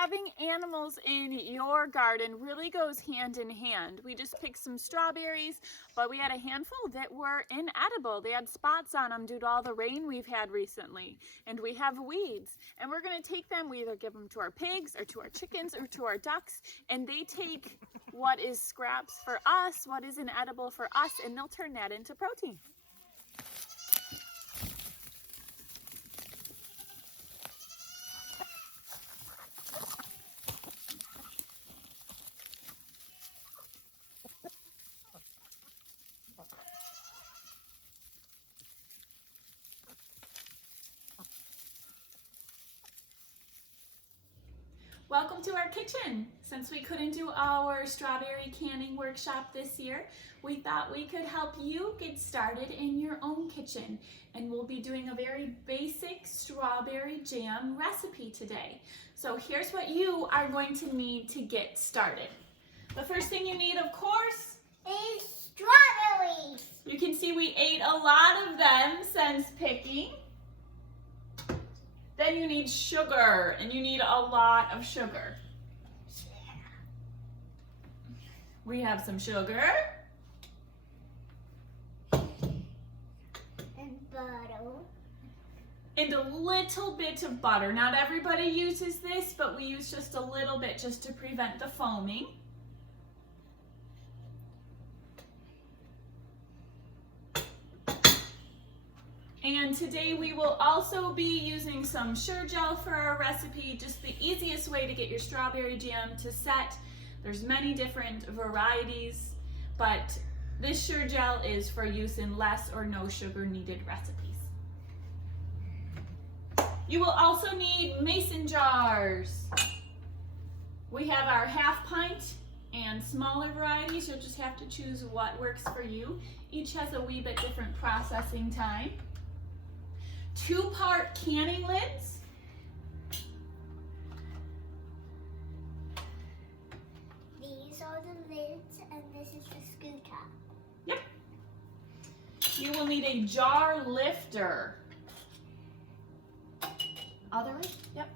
Having animals in your garden really goes hand in hand. We just picked some strawberries, but we had a handful that were inedible. They had spots on them due to all the rain we've had recently. And we have weeds. And we're going to take them, we either give them to our pigs or to our chickens or to our ducks, and they take what is scraps for us, what is inedible for us, and they'll turn that into protein. Welcome to our kitchen. Since we couldn't do our strawberry canning workshop this year, we thought we could help you get started in your own kitchen. And we'll be doing a very basic strawberry jam recipe today. So here's what you are going to need to get started. The first thing you need, of course, is strawberries. You can see we ate a lot of them since picking. Then you need sugar, and you need a lot of sugar. We have some sugar. And butter. And a little bit of butter. Not everybody uses this, but we use just a little bit just to prevent the foaming. And today we will also be using some Sure-Jell for our recipe, just the easiest way to get your strawberry jam to set. There's many different varieties, but this Sure-Jell is for use in less or no sugar needed recipes. You will also need mason jars. We have our half pint and smaller varieties. You'll just have to choose what works for you. Each has a wee bit different processing time. 2-part canning lids. These are the lids, and this is the screw top. Yep. You will need a jar lifter. Other way? Yep.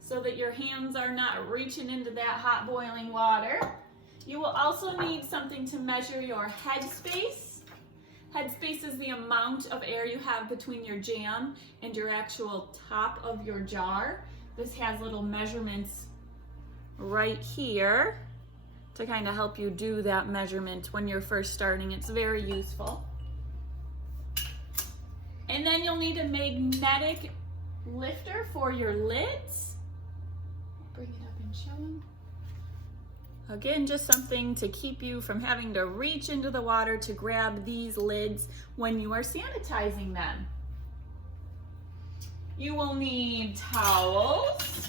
So that your hands are not reaching into that hot boiling water. You will also need something to measure your head space. Head space is the amount of air you have between your jam and your actual top of your jar. This has little measurements right here to kind of help you do that measurement when you're first starting. It's very useful. And then you'll need a magnetic lifter for your lids. Bring it up and show them. Again, just something to keep you from having to reach into the water to grab these lids when you are sanitizing them. You will need towels.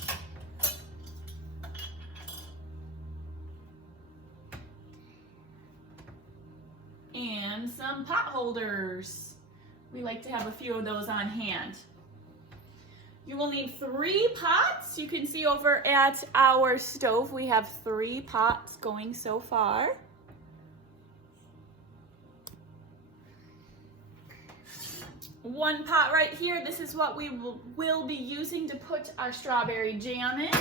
And some pot holders. We like to have a few of those on hand. You will need 3 pots. You can see over at our stove, we have 3 pots going so far. One pot right here. This is what we will be using to put our strawberry jam in.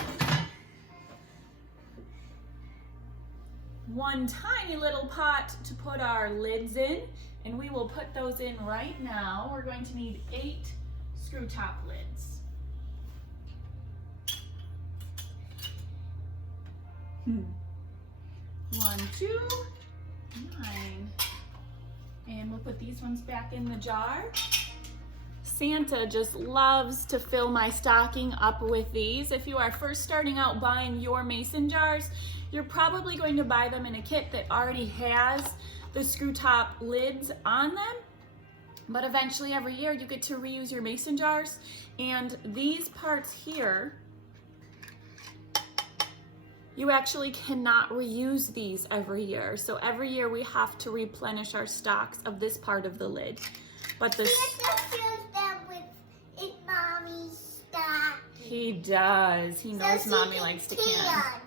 One tiny little pot to put our lids in, and we will put those in right now. We're going to need 8 screw top lids. 1, 2, 9. And we'll put these ones back in the jar. Santa just loves to fill my stocking up with these. If you are first starting out buying your mason jars, you're probably going to buy them in a kit that already has the screw top lids on them. But eventually every year you get to reuse your mason jars. And these parts here, you actually cannot reuse these every year. So every year we have to replenish our stocks of this part of the lid. But this, he does. He knows Mommy likes to can.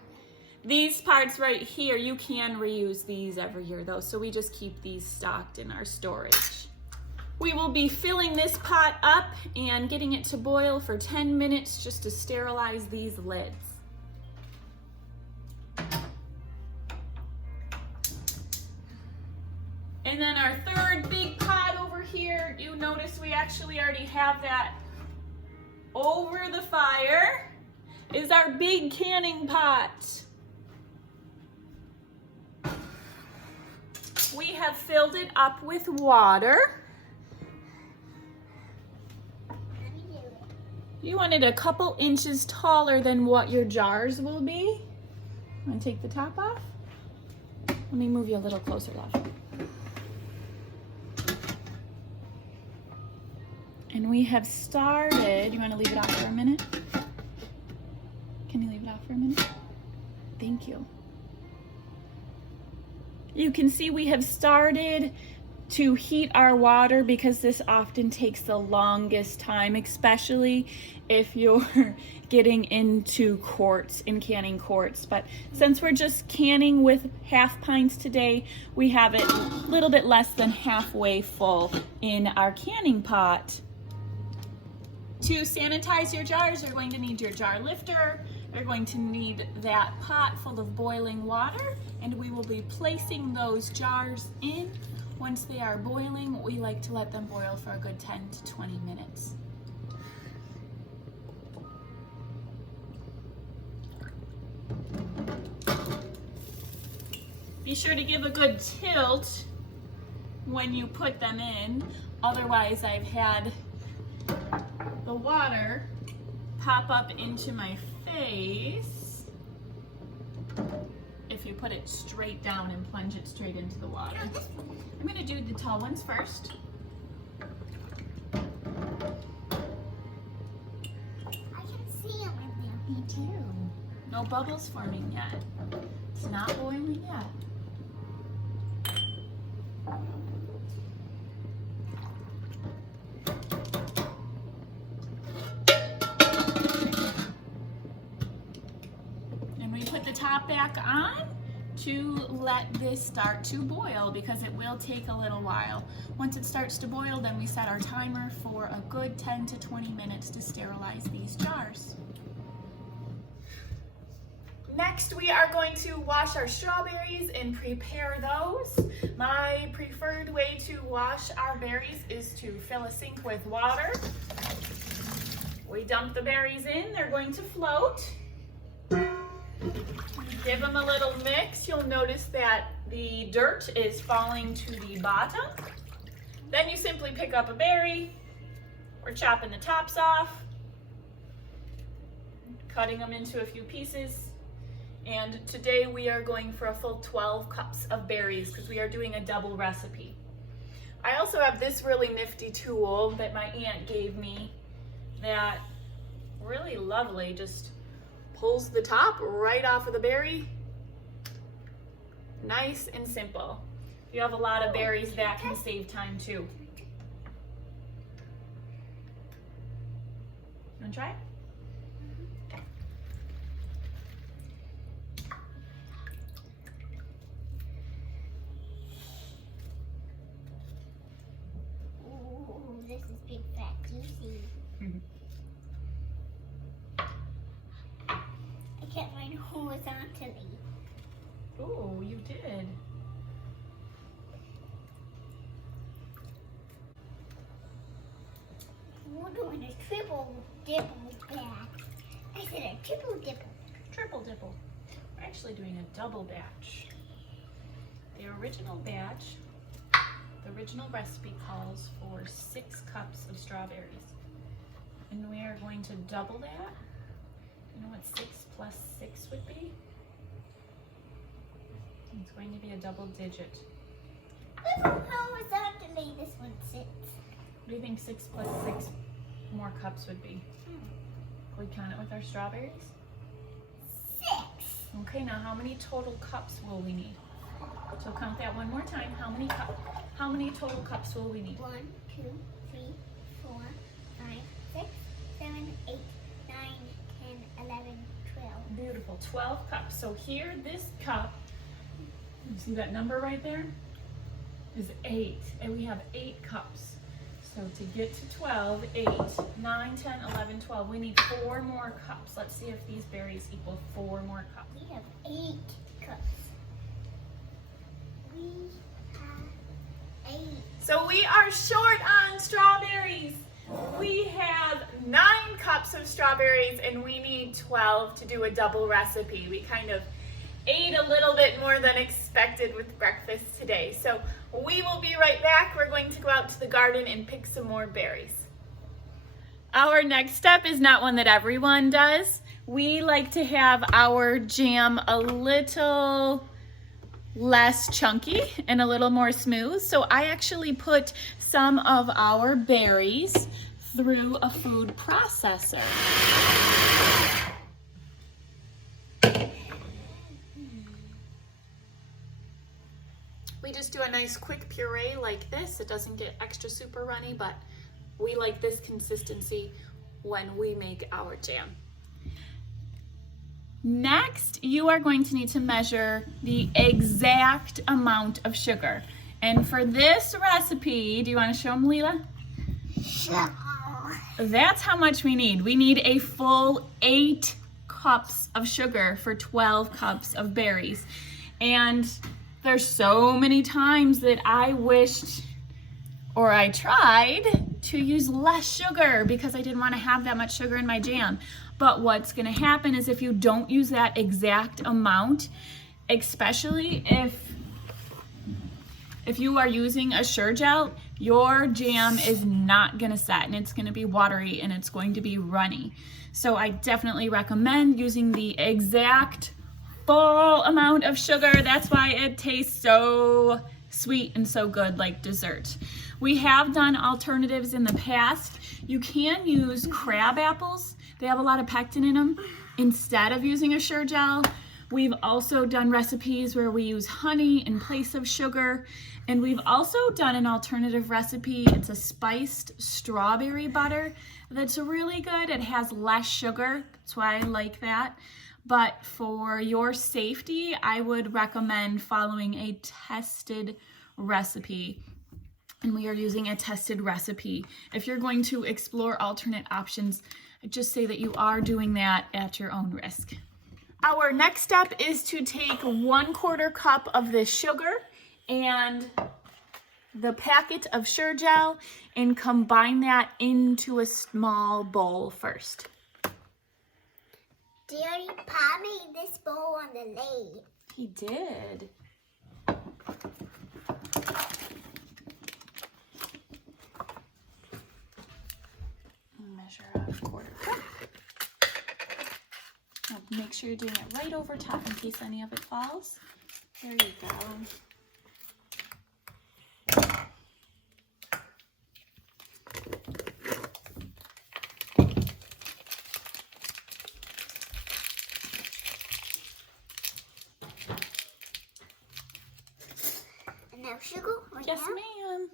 These parts right here, you can reuse these every year though. So we just keep these stocked in our storage. We will be filling this pot up and getting it to boil for 10 minutes just to sterilize these lids. And then our third big pot over here, you notice we actually already have that over the fire, is our big canning pot. We have filled it up with water. You want it a couple inches taller than what your jars will be. Want to take the top off? Let me move you a little closer, love. And we have started, you want to leave it off for a minute? Can you leave it off for a minute? Thank you. You can see we have started to heat our water because this often takes the longest time, especially if you're getting into quarts and canning quarts. But since we're just canning with half pints today, we have it a little bit less than halfway full in our canning pot. To sanitize your jars, you're going to need your jar lifter. You're going to need that pot full of boiling water, and we will be placing those jars in. Once they are boiling, we like to let them boil for a good 10 to 20 minutes. Be sure to give a good tilt when you put them in. Otherwise, I've had the water pop up into my face if you put it straight down and plunge it straight into the water. I'm going to do the tall ones first. I can see them in there. Me too. No bubbles forming yet. It's not boiling yet. And we put the top back on to let this start to boil because it will take a little while. Once it starts to boil, then we set our timer for a good 10 to 20 minutes to sterilize these jars. Next, we are going to wash our strawberries and prepare those. My preferred way to wash our berries is to fill a sink with water. We dump the berries in, they're going to float. Give them a little mix. You'll notice that the dirt is falling to the bottom. Then you simply pick up a berry. We're chopping the tops off, cutting them into a few pieces. And today we are going for a full 12 cups of berries because we are doing a double recipe. I also have this really nifty tool that my aunt gave me that really lovely just pulls the top right off of the berry. Nice and simple. If you have a lot of berries, that can save time too. Want to try it? Ooh, this is big, fat, juicy. I can't find horizontally. Oh, you did. We're doing a triple dipple back. I said a triple dipple. Triple dipple. We're actually doing a double batch. The original batch, the original recipe calls for 6 cups of strawberries. And we are going to double that. You know what 6 plus 6 would be? It's going to be a double digit. Look how horizontally this one sits. What do you think 6 plus 6 more cups would be? Can we count it with our strawberries? 6. Okay, now how many total cups will we need? So count that one more time. How many total cups will we need? 1, 2, 3, 4, 5, 6, 7, 8, 9, 10, 11, 12. Beautiful, 12 cups. So here, this cup, you see that number right there? Is 8, and we have 8 cups. So to get to 12, 8, 9, 10, 11, 12, we need 4 more cups. Let's see if these berries equal 4 more cups. We have 8 cups. We have 8. So we are short on strawberries. We have 9 cups of strawberries and we need 12 to do a double recipe. We kind of ate a little bit more than expected with breakfast today. So we will be right back. We're going to go out to the garden and pick some more berries. Our next step is not one that everyone does. We like to have our jam a little less chunky and a little more smooth. So I actually put some of our berries through a food processor. We just do a nice quick puree like this. It doesn't get extra super runny, but we like this consistency when we make our jam. Next, you are going to need to measure the exact amount of sugar. And for this recipe, do you want to show them, Leela? Sure. That's how much we need. We need a full 8 cups of sugar for 12 cups of berries. And there's so many times that I wished, or I tried, to use less sugar because I didn't want to have that much sugar in my jam. But what's going to happen is if you don't use that exact amount, especially if you are using a Sure-Jell, your jam is not going to set and it's going to be watery and it's going to be runny. So I definitely recommend using the exact full amount of sugar. That's why it tastes so sweet and so good, like dessert. We have done alternatives in the past. You can use crab apples. They have a lot of pectin in them instead of using a Sure-Jell. We've also done recipes where we use honey in place of sugar. And we've also done an alternative recipe. It's a spiced strawberry butter that's really good. It has less sugar. That's why I like that. But for your safety, I would recommend following a tested recipe. And we are using a tested recipe. If you're going to explore alternate options, just say that you are doing that at your own risk. Our next step is to take 1/4 cup of this sugar and the packet of Sure-Jell and combine that into a small bowl first. Daddy, Pa made this bowl on the lathe. He did. Measure out 1/4 cup. Now make sure you're doing it right over top in case any of it falls. There you go. And now sugar? Right Yes, now? ma'am.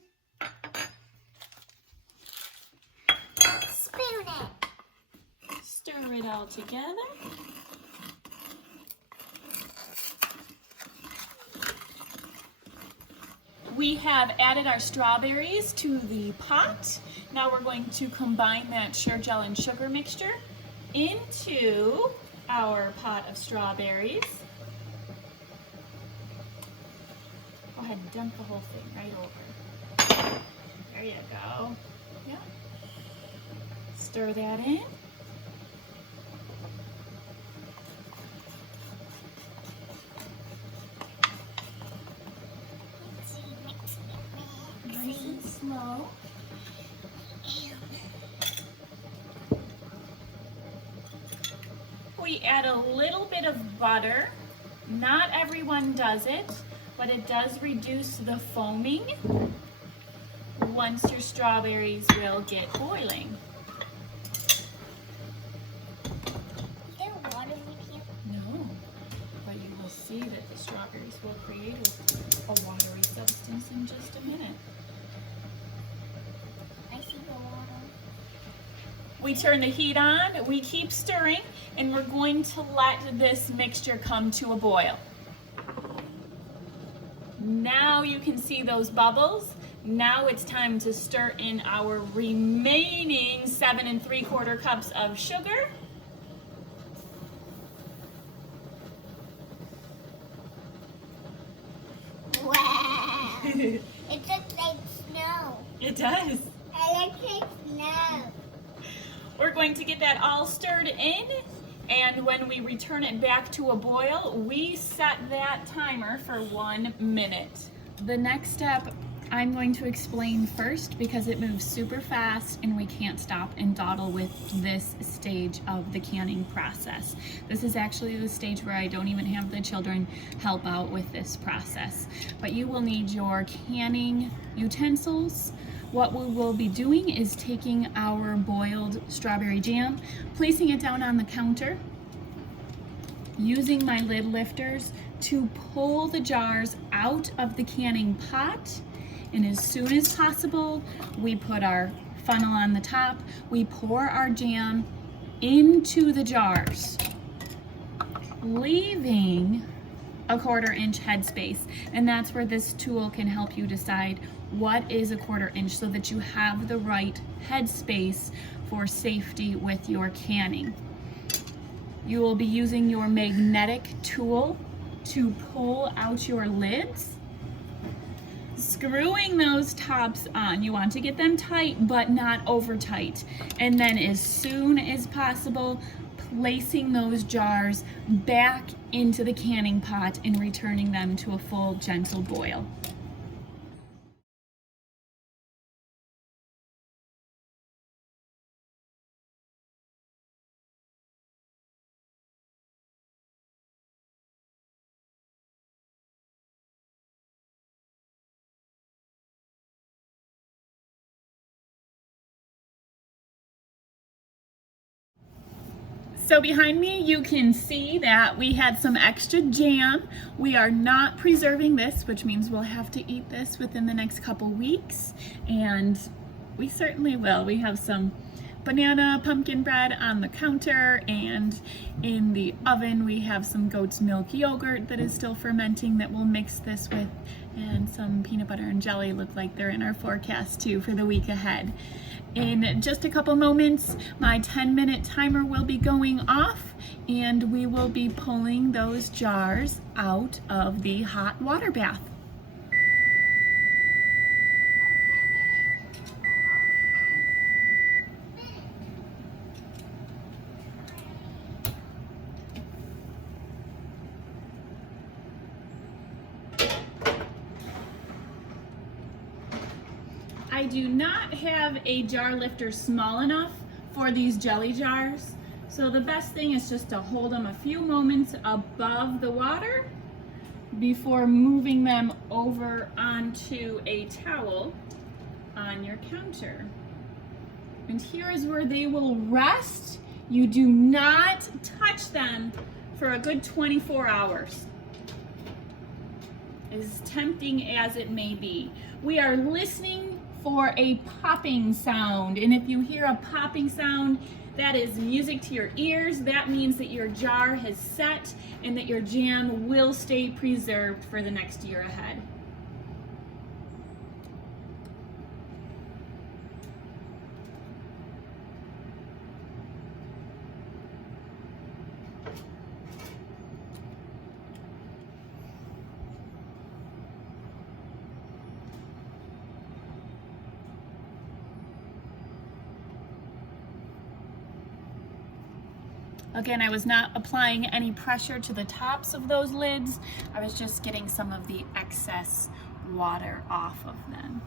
Spoon it. Stir it all together. We have added our strawberries to the pot. Now we're going to combine that Sure-Jell and sugar mixture into our pot of strawberries. Go ahead and dump the whole thing right over. There you go. Yeah. Stir that in. Nice and slow. We add a little bit of butter. Not everyone does it, but it does reduce the foaming once your strawberries will get boiling. Is there water in here? No, but you will see that the strawberries will create a watery substance in just a minute. I see the water. We turn the heat on, we keep stirring, and we're going to let this mixture come to a boil. Now you can see those bubbles. Now it's time to stir in our remaining 7 3/4 cups of sugar. Wow. It looks like snow. It does. I like snow. We're going to get that all stirred in, and when we return it back to a boil, we set that timer for 1 minute. The next step I'm going to explain first because it moves super fast and we can't stop and dawdle with this stage of the canning process. This is actually the stage where I don't even have the children help out with this process. But you will need your canning utensils. What we will be doing is taking our boiled strawberry jam, placing it down on the counter, using my lid lifters to pull the jars out of the canning pot. And as soon as possible, we put our funnel on the top, we pour our jam into the jars, leaving a 1/4 inch headspace. And that's where this tool can help you decide what is a 1/4 inch so that you have the right headspace for safety with your canning. You will be using your magnetic tool to pull out your lids, screwing those tops on. You want to get them tight, but not over tight. And then as soon as possible, placing those jars back into the canning pot and returning them to a full, gentle boil. So behind me, you can see that we had some extra jam. We are not preserving this, which means we'll have to eat this within the next couple weeks, and we certainly will. We have some banana pumpkin bread on the counter, and in the oven we have some goat's milk yogurt that is still fermenting that we'll mix this with, and some peanut butter and jelly look like they're in our forecast too for the week ahead. In just a couple moments, my 10-minute timer will be going off, and we will be pulling those jars out of the hot water bath. I do not have a jar lifter small enough for these jelly jars, so the best thing is just to hold them a few moments above the water before moving them over onto a towel on your counter. And here is where they will rest. You do not touch them for a good 24 hours. As tempting as it may be. We are listening for a popping sound, and if you hear a popping sound, that is music to your ears. That means that your jar has set and that your jam will stay preserved for the next year ahead. Again, I was not applying any pressure to the tops of those lids. I was just getting some of the excess water off of them.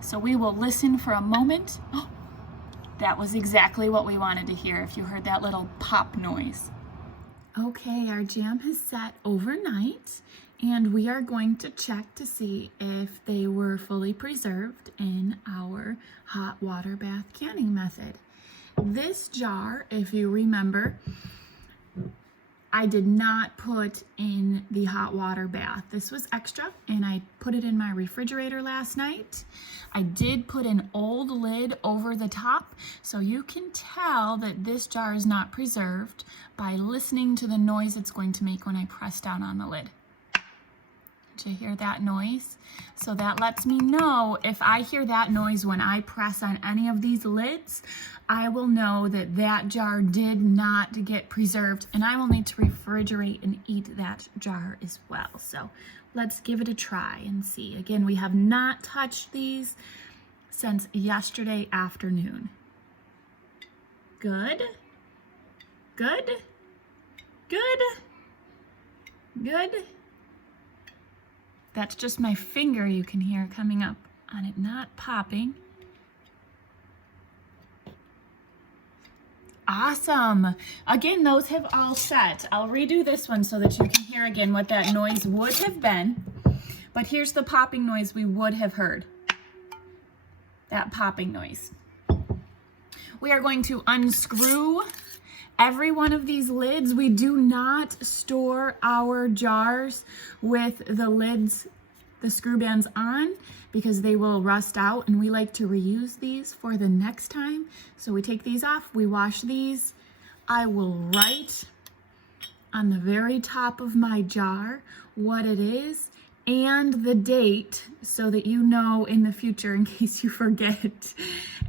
So we will listen for a moment. Oh, that was exactly what we wanted to hear if you heard that little pop noise. Okay, our jam has set overnight, and we are going to check to see if they were fully preserved in our hot water bath canning method. This jar, if you remember, I did not put in the hot water bath. This was extra, and I put it in my refrigerator last night. I did put an old lid over the top, so you can tell that this jar is not preserved by listening to the noise it's going to make when I press down on the lid. Did you hear that noise? So that lets me know if I hear that noise when I press on any of these lids, I will know that that jar did not get preserved, and I will need to refrigerate and eat that jar as well. So let's give it a try and see. Again, we have not touched these since yesterday afternoon. Good, good, good, good. That's just my finger you can hear coming up on it, not popping. Awesome. Again, those have all set. I'll redo this one so that you can hear again what that noise would have been. But here's the popping noise we would have heard. That popping noise. We are going to unscrew every one of these lids. We do not store our jars with the lids, the screw bands on, because they will rust out, and we like to reuse these for the next time. So we take these off, we wash these. I will write on the very top of my jar what it is and the date so that you know in the future in case you forget.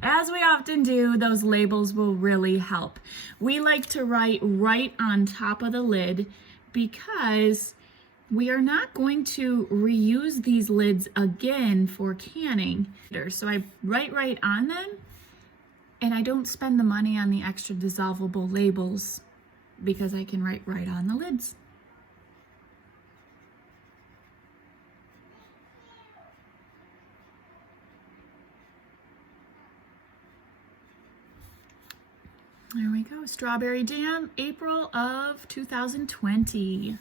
As we often do, those labels will really help. We like to write right on top of the lid because we are not going to reuse these lids again for canning. So I write right on them, and I don't spend the money on the extra dissolvable labels because I can write right on the lids. There we go. Strawberry jam, April of 2020.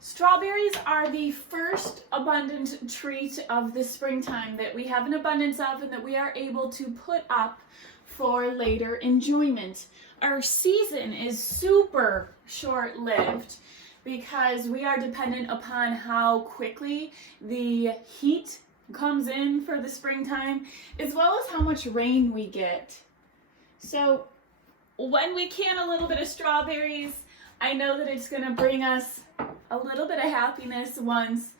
Strawberries are the first abundant treat of the springtime that we have an abundance of and that we are able to put up for later enjoyment. Our season is super short-lived because we are dependent upon how quickly the heat comes in for the springtime, as well as how much rain we get. So when we can a little bit of strawberries, I know that it's going to bring us a little bit of happiness once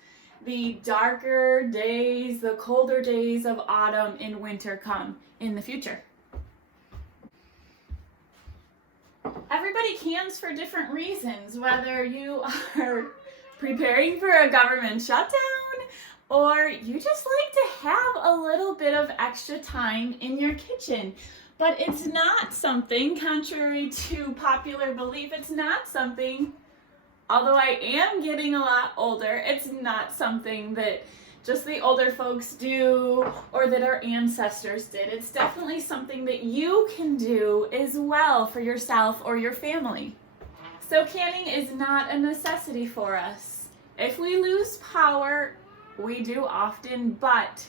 the darker days, the colder days of autumn and winter come in the future. Everybody cans for different reasons, whether you are preparing for a government shutdown or you just like to have a little bit of extra time in your kitchen. But it's not something, contrary to popular belief, it's not something, although I am getting a lot older, it's not something that just the older folks do or that our ancestors did. It's definitely something that you can do as well for yourself or your family. So canning is not a necessity for us. If we lose power, we do often, but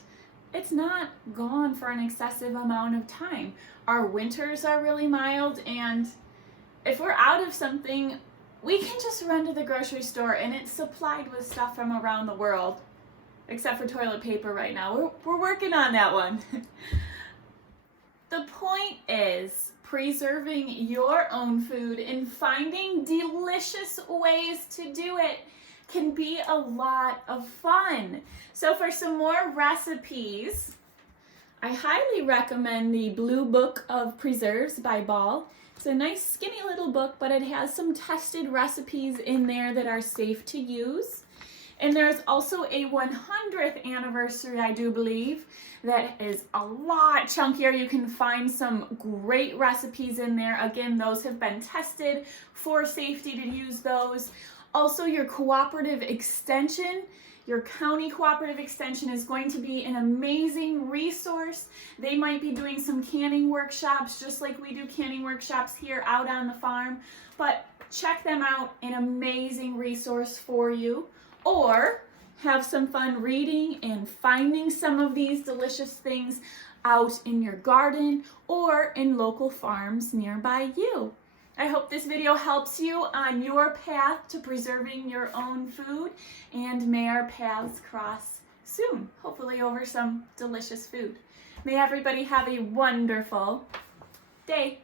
it's not gone for an excessive amount of time. Our winters are really mild, and if we're out of something, we can just run to the grocery store and it's supplied with stuff from around the world. Except for toilet paper right now. We're working on that one. The point is preserving your own food and finding delicious ways to do it can be a lot of fun. So for some more recipes, I highly recommend the Blue Book of Preserves by Ball. It's a nice skinny little book, but it has some tested recipes in there that are safe to use. And there's also a 100th anniversary, I do believe, that is a lot chunkier. You can find some great recipes in there. Again, those have been tested for safety to use those. Also, your cooperative extension, your county cooperative extension is going to be an amazing resource. They might be doing some canning workshops, just like we do canning workshops here out on the farm. But check them out, an amazing resource for you. Or have some fun reading and finding some of these delicious things out in your garden or in local farms nearby you. I hope this video helps you on your path to preserving your own food, and may our paths cross soon, hopefully over some delicious food. May everybody have a wonderful day.